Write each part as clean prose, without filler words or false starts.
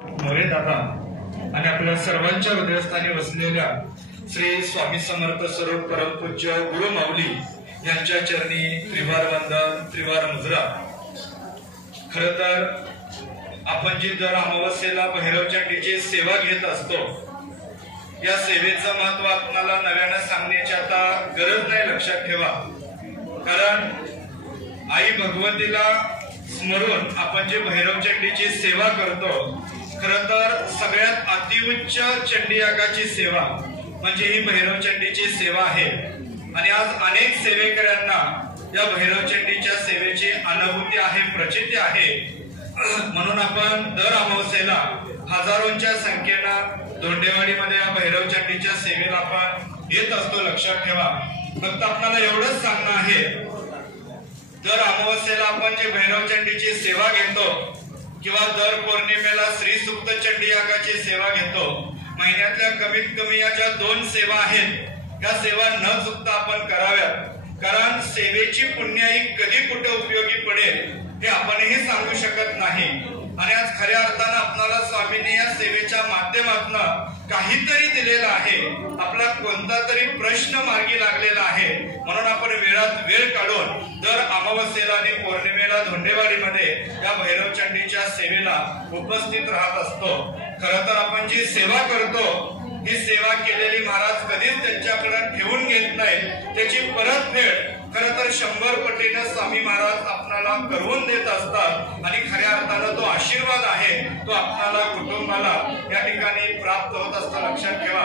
मोरे दादा आणि आपल्या सर्वांच्या हृदयस्थानी वसलेल्या श्री स्वामी समर्थ स्वरूप परमपूज्य गुरु माऊली यांच्या चरणी त्रिवार वंदन, त्रिवार मुजरा। खरं तर आपण जी दर अमावस्येला भैरव चंडीची सेवा घेत असतो, या सेवेचं महत्व आपल्याला नव्यानं सांगण्याची आता गरज नाही, लक्षात ठेवा। कारण आई भगवतीला स्मरून आपण जे भैरव चंडीची सेवा करतो, खरं तर सगळ्यात अतिउच्च चंडीयागाची सेवा म्हणजे ही भैरव चंडीची सेवा आहे। आणि आज अनेक सेवेकऱ्यांना या भैरव चंडीच्या सेवेची अनुभूती आहे, प्रचिती आहे। म्हणून आपण दर अमावस्येला हजारोंच्या संख्येनं धोंडेवाडीमध्ये या भैरव चंडीच्या सेवेला आपण येत असतो, लक्षात ठेवा। फक्त आपल्याला एवढंच सांगणं आहे, दर अमावस्येला आपण जे भैरव चंडीची सेवा घेतो किंवा दर पौर्णिमेला श्री सुक्त चंडीयागाची सेवा घेतो, महिन्यातल्या कमीत कमी या ज्या 2 सेवा आहेत या सेवा न चुकता आपण कराव्यात। कारण सेवेची पुण्याई कधी कुठे उपयोगी पडेल हे आपणही सांगू शकत नाही। आणि आज खऱ्या अर्थानं आपल्याला स्वामींनी या सेवेच्या माध्यमातून काहीतरी दिलेलं आहे, आपला कोणता तरी प्रश्न मार्गी लागलेला आहे। म्हणून आपण वेळात वेळ काढून दर अमावस्येला आणि पौर्णिमेला धोंडेवाडीमध्ये या भैरव चंडीच्या सेवेला उपस्थित राहत असतो। खरं तर आपण जी सेवा करतो ही सेवा केलेली महाराज कधीच त्यांच्याकडे ठेवून घेत नाही, त्याची परतफेड खरं तर 100 पटीने स्वामी महाराज आपल्याला करून देत असतात। आणि खऱ्या अर्थानं तो आशीर्वाद आहे तो आपल्याला कुटुंबाला या ठिकाणी प्राप्त होत असतो, लक्षात ठेवा।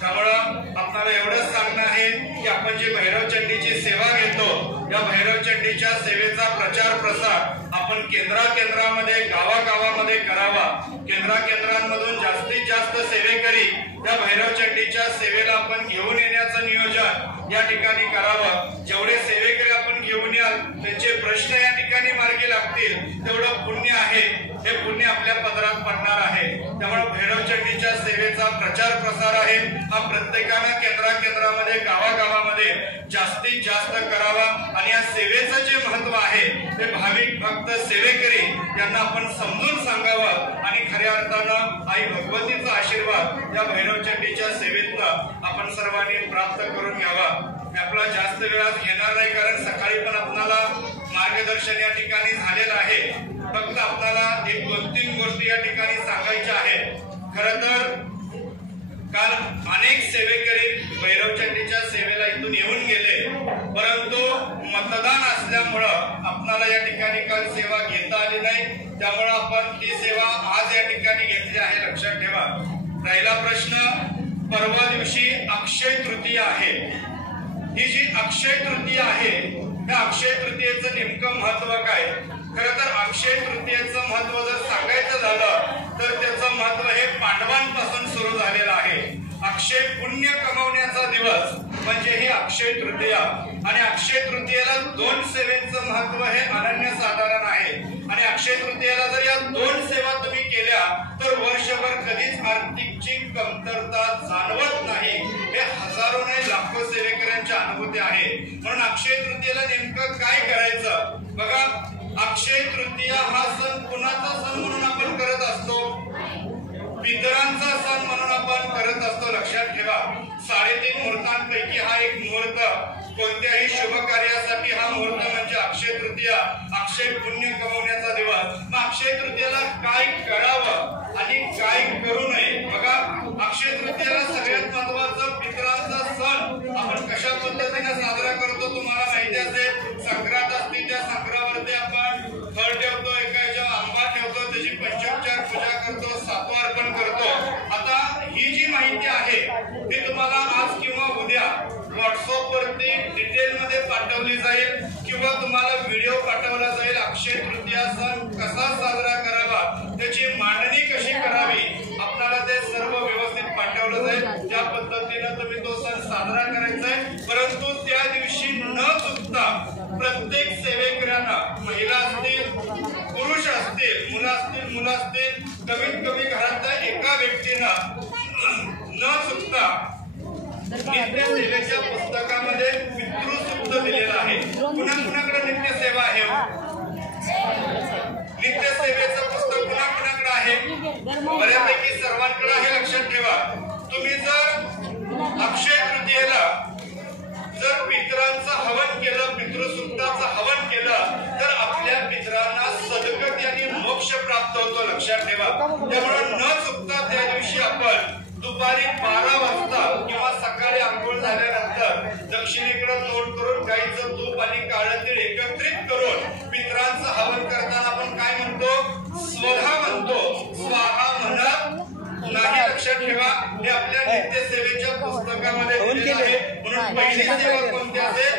त्यामुळं आपल्याला एवढंच सांगणं आहे की आपण जी भैरव चंडीची सेवा घेतो या भैरव चंडीच्या सेवेचा प्रचार प्रसार आपण केंद्रामध्ये गावागावामध्ये करावा। केंद्रांमधून जास्तीत जास्त सेवेकरी या भैरव चंडीच्या सेवेला आपण घेऊन येण्याचं नियोजन या ठिकाणी करावं। जेवढे सेवेकरी आपण घेऊन याल त्यांचे प्रश्न या ठिकाणी मार्गी लागतील तेवढं पुण्य आहे, हे पुण्य आपल्या पदरात पडणार आहे। त्यामुळे भैरव चंडीच्या सेवेचा प्रचार प्रसार आहे हा प्रत्येकानं केंद्रामध्ये गावागावामध्ये जास्तीत जास्त करावा। आणि या सेवेचं जे महत्व आहे ते भाविक भक्त सेवेकरी यांना आपण समजून सांगावं। आणि खऱ्या अर्थानं आई भगवतीचा आशीर्वाद या भैरव चंडीच्या सेवेतनं आपण सर्वांनी प्राप्त करून घ्यावा। आपला जास्त वेळात घेणार नाही, कारण सकाळी पण आपल्याला मार्गदर्शन या ठिकाणी झालेलं आहे। फक्त आपल्याला 1-2-3 गोष्टी या ठिकाणी सांगायच्या आहेत। खरं तर काल अनेक सेवेकरी भैरव चंडीच्या सेवेला इथून येऊन गेले, परंतु मतदान असल्यामुळं आपल्याला या ठिकाणी काल सेवा घेता आली नाही। त्यामुळे आपण ती सेवा आज या ठिकाणी घेतली आहे, लक्षात ठेवा। राहिला प्रश्न, परवा दिवशी अक्षय तृतीया आहे। ही जी अक्षय तृतीया आहे त्या अक्षय तृतीयेचं नेमकं महत्व काय? खरं तर अक्षय तृतीयेचं महत्व जर सांगायचं झालं तर त्याचं महत्व हे पांडवांपासून सुरू झालेलं आहे। अक्षय पुण्य कमावण्याचा दिवस म्हणजे ही अक्षय तृतीया। आणि अक्षय तृतीयेला 2 सेवेचं महत्व हे अनन्यसाधारण आहे। आणि अक्षय तृतीयेला जर या 2 सेवा तुम्ही केल्या तर वर्षभर कधीच आर्थिकची कमतरता जाणवत नाही, हे हजारो नाही लाखो सेवेकऱ्यांची अनुभूती आहे। म्हणून अक्षय तृतीयेला नेमकं काय करायचं बघा। अक्षय तृतीया हा सण कुणाचा सण म्हणून आपण करत असतो? पितरांचा सण म्हणून आपण करत असतो, लक्षात ठेवा। 3.5 मुहूर्तांपैकी हा एक मुहूर्त, कोणत्याही शुभ कार्यासाठी हा मुहूर्त म्हणजे अक्षय तृतीया, अक्षय पुण्य कमवण्याचा दिवस। मग अक्षय तृतीयेला काय करावं आणि काय करू नये बघा। अक्षय तृतीयेला सगळ्यात महत्वाचं पितरांचा सण आपण कशा पद्धतीने साजरा करतो तुम्हाला माहिती असेल। संक्रांत असते, त्या संक्रांतीवरती आपण फळ ठेवतो, आंबा ठेवतो, त्याची पंचोपचार पूजा करतो, 7वां अर्पण करतो। आता ही जी माहिती आहे ती तुम्हाला आज किंवा उद्या व्हॉट्सअप वरती डिटेल मध्ये पाठवली जाईल किंवा तुम्हाला व्हिडिओ पाठवला जाईल। अक्षय तृतीया सण कसा साजरा करावा, त्याची मांडणी कशी करावी, आपल्याला ते सर्व व्यवस्थित पाठवलं जाईल। त्या पद्धतीने तुम्ही तो सण साजरा करायचा आहे। परंतु त्या दिवशी न चुकता प्रत्येक सेवेकऱ्यांना, महिला असतील, पुरुष असतील, मुलं असतील, कमीत कमी घरातल्या एका व्यक्तीनं न चुकता नित्य सेवेच्या पुस्तकामध्ये पितृसूक्त दिलेलं आहे। कुणाकडे नित्य सेवा आहे? नित्य सेवेचं पुस्तक कुणाकडे आहे? बऱ्यापैकी सर्वांकडे हे लक्षात ठेवा, तुम्ही जर अक्षय तृतीयेला जर पितरांचं हवन केलं, पितृसुक्ताचं हवन केलं तर आपल्या पितरांना सद्गती आणि मोक्ष प्राप्त होतो, लक्षात ठेवा। त्यामुळे न चुकता त्या दिवशी आपण दुपारी 12 वाजता किंवा सकाळी आंघोळ झाल्यानंतर दक्षिणेकडे तोंड करून गाईचं तूप आणि काळं तीळ एकत्रित करून पितरांचं हवन करताना आपण काय म्हणतो? स्वधा म्हणतो, स्वाहा म्हणत नाही, लक्षात ठेवा। हे आपल्या नित्यसेवेच्या पुस्तकामध्ये दिलेलं आहे। म्हणून पहिली सेवा कोणती असेल?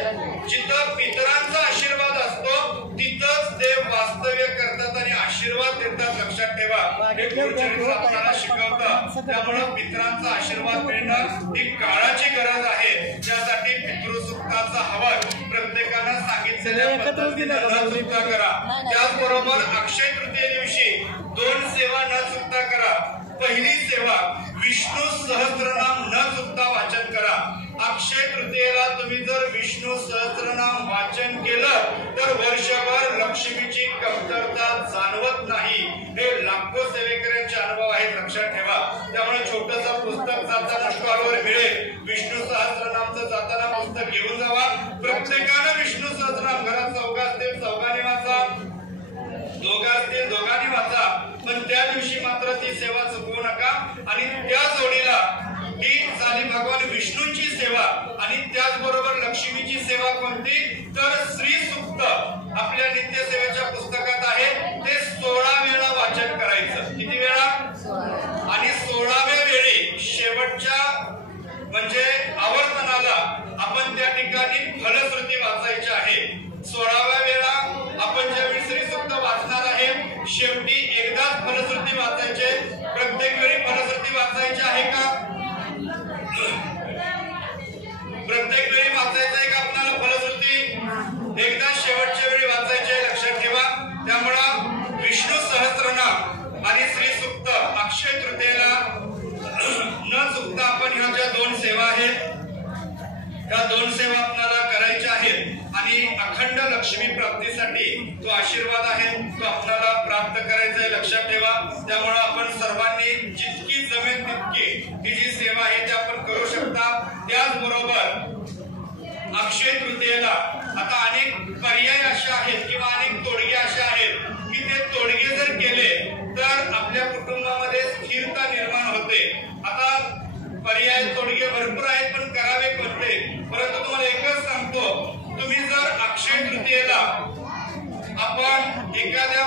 जिथं पितरांचा आशीर्वाद असतो तिथंच देव वास्तव्य करतात आणि आशीर्वाद देतात, लक्षात ठेवा। हे गुरुचरित्र आपल्याला शिकवतं। त्यामुळे पितरांचा आशीर्वाद मिळणं ही काळाची गरज आहे। त्यासाठी पितृसुक्ताचं हवन प्रत्येकानं सांगितलेल्या पद्धतीनं न चुकता करा। त्याचबरोबर अक्षय तृतीये दिवशी 2 सेवा न चुकता करा। पहिली सेवा विष्णू सहस्त्रनाम न चुकता वाचन करा। अक्षय तृतीयेला तुम्ही जर विष्णू सहस्त्रनाम वाचन केलं तर वर्षभर लक्ष्मीची कमतरता जाणवत नाही। हे लाखो सेवेकऱ्यांचे अनुभव आहेत, लक्षात ठेवा। त्यामुळे छोटंसं पुस्तक जाताना स्टॉलवर मिळेल, विष्णू सहस्त्रनामचं जाताना पुस्तक घेऊन जावा। प्रत्येकानं विष्णू सहस्त्रनाम घरात चौघा असतील चौघाने वाचा, दोघा असतील दोघांनी वाचा, पण त्या दिवशी मात्र ती सेवा चुकवू नका। आणि त्या जोडीला ही झाली भगवान विष्णूंची सेवा आणि त्याचबरोबर लक्ष्मीची सेवा कोणती? तर श्री सूक्त आपल्या नित्यसेवेच्या पुस्तकात आहे, ते 16 वेळा वाचन करायचं। किती वेळा? आणि 16व्या वेळी शेवटच्या म्हणजे आवर्तनाला आपण त्या ठिकाणी फलश्रुती वाचायची आहे। 16व्या वेळा आपण ज्यावेळी श्री सूक्त वाचणार आहे शेवटी एकदाच फलश्रुती वाचायचे। प्रत्येक वेळी फलश्रुती वाचायची आहे का? प्रत्येक वेळी वाचायचं आहे का आपल्याला फलश्रुती? एकदा शेवटच्या वेळी वाचायचे, लक्षात ठेवा। त्यामुळे विष्णू सहस्त्रनाम आणि श्री सूक्त अक्षय तृतीयेला न चुकता आपण ह्या ज्या 2 सेवा आहेत त्या 2 सेवा आपल्याला करायच्या आहेत आणि अखंड लक्ष्मी प्राप्तीसाठी तो आशीर्वाद आहे तो आपल्याला प्राप्त करायचा आहे, लक्षात ठेवा। त्यामुळे आपण सर्वांनी जितकी जमेल तितकी ही जी सेवा आहे ती आपण करू शकता। त्याचबरोबर अक्षय तृतीयेला आता अनेक पर्याय असे आहेत किंवा अनेक तोडगे असे आहेत की ते तोडगे जर केले तर आपल्या कुटुंबामध्ये स्थिरता निर्माण होते। आता पर्याय तोडगे भरपूर आहेत, पण करावे कोणते? परंतु तुम्हाला एकच सांगतो, तुम्ही जर अक्षय तृतीयेला आपण एखाद्या